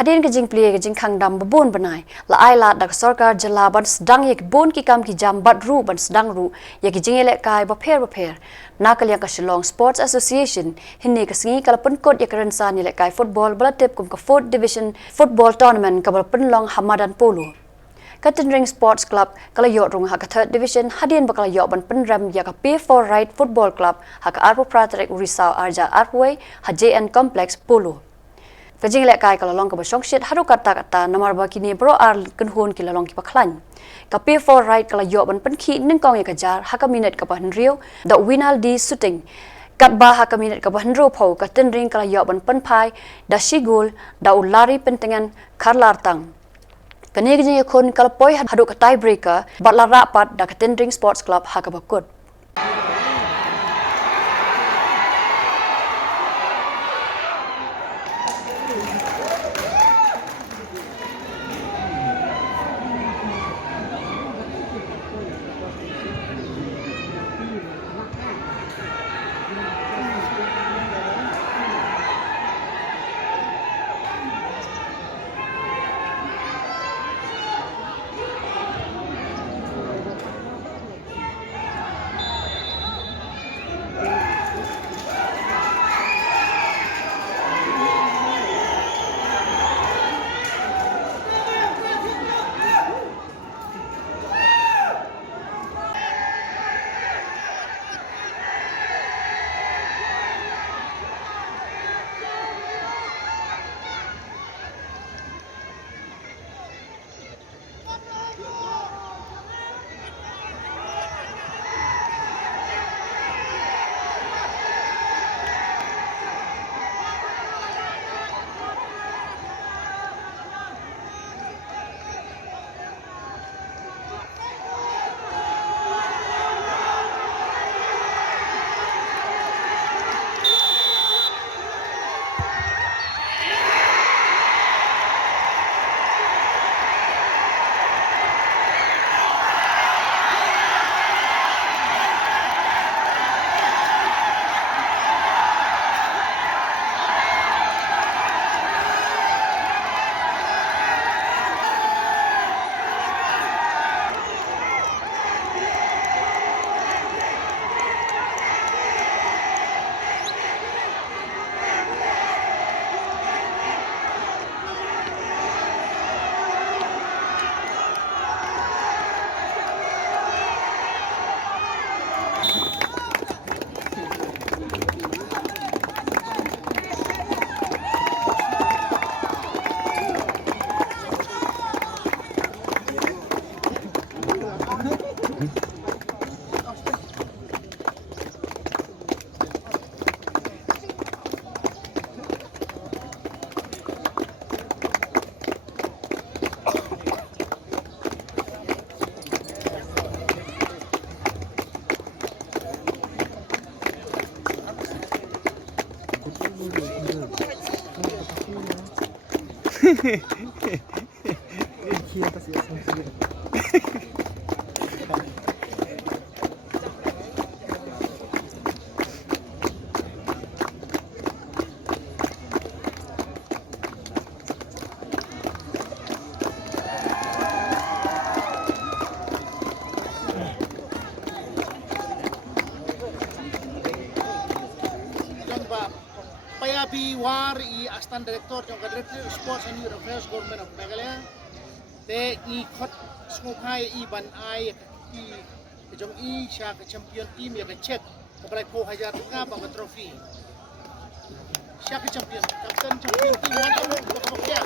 hadien ke jing plie ke jing khang dam babon banai la ai la dak sarkar jala ban sedang ye bon ki kam ki jam bat ru ban sedang ru ye ki jing ele kai ba pher na kalya ka Shillong Sports Association hinne ka singi kala pun kot ye karan sa ni le kai football bala tep kum ka 4th division football tournament ka bal pun long hamadan polo ka Tynring Sports Club kala yo rung ha ka 3rd division hadien bakala yo ban penram ya ka P4 Right Football Club ha ka arpo pratrek urisau arja arpway ha JN Complex polo kajing lek kai kalau long ka basong shit haru kata namar ba kini bro ar kenhun ki lalong ki paklan ka P4 Right kala yo ban pen khi ning kong ya kajar ha ka minute ka ban rio the winal di shooting kat ba ha ka minute ka ban ro phau ka Tynring kala yo ban pen phai da shigul da ulari pentengan kharlar tang kani gajing yakun kala poi haru ka tie breaker batla rapat da ka Tynring Sports Club ha ka bakut Payapi war I Assistant Director jong Director Sports and Youth Affairs Government of Meghalaya te I khot smokai I ban ai I jong I sha ka champion team ya ka check ka balai ko hajar ka ba trophy sha ka champion captain champion team wan ko kya